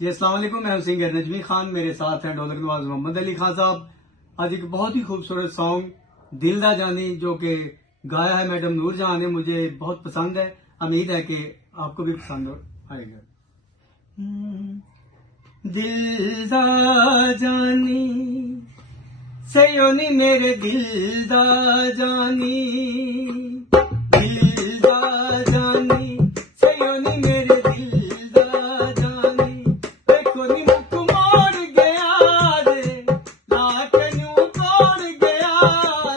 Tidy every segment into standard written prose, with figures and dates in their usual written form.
जी अस्सलाम वालेकुम, मैं हूं सिंगर नजमी खान। मेरे साथ हैं ढोलक नवाज मोहम्मद अली खान साहब। आज एक बहुत ही खूबसूरत सॉन्ग दिल दा जानी जो कि गाया है मैडम नूर जहां ने, मुझे बहुत पसंद है। उम्मीद है कि आपको भी पसंद आएगा। दिल दा जानी सयोनी मेरे दिल दा जानी, दिल दा जानी सयोनी मेरे दिल दा जानी, देखो नी मुख मोड़ गया रे लाख न्यू तोड़ गया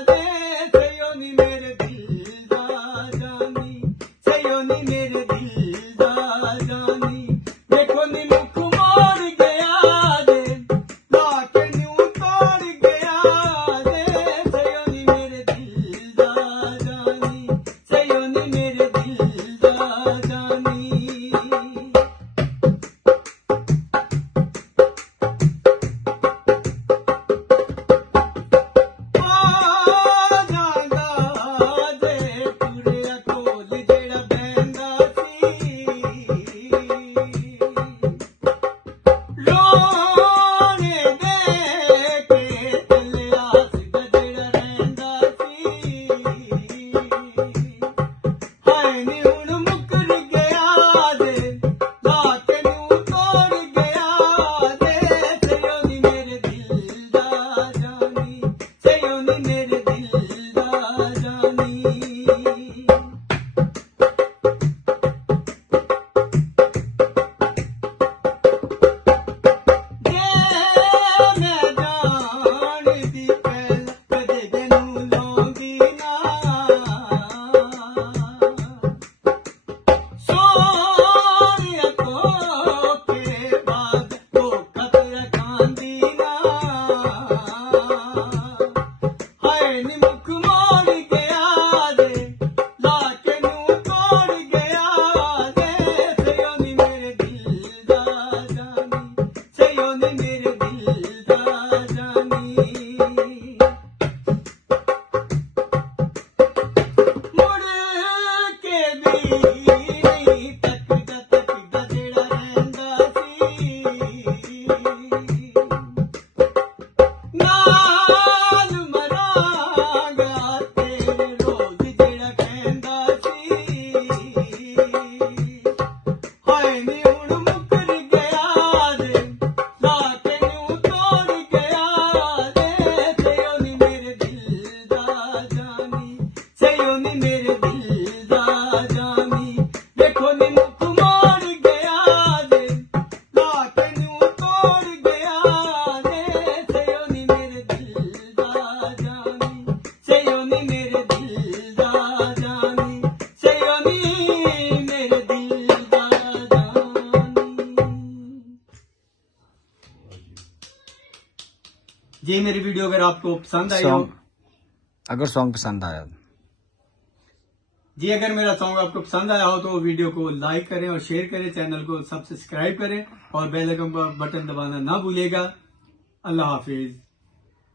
रे, सयोनी मेरे दिल दा जानी, सयोनी मेरे दिल दा जानी, देखो नी मुख मोड़ गया रे लाख न्यू तोड़ गया रे, सयोनी मेरे दिल दा जानी, सयोनी मेरे दिल दा जानी। जी मेरी वीडियो अगर आपको पसंद आई हो, अगर सॉन्ग पसंद आया जी अगर मेरा सॉन्ग आपको पसंद आया हो तो वीडियो को लाइक करें और शेयर करें, चैनल को सब्सक्राइब करें और बेल आइकन का बटन दबाना ना भूलिएगा। अल्लाह हाफिज।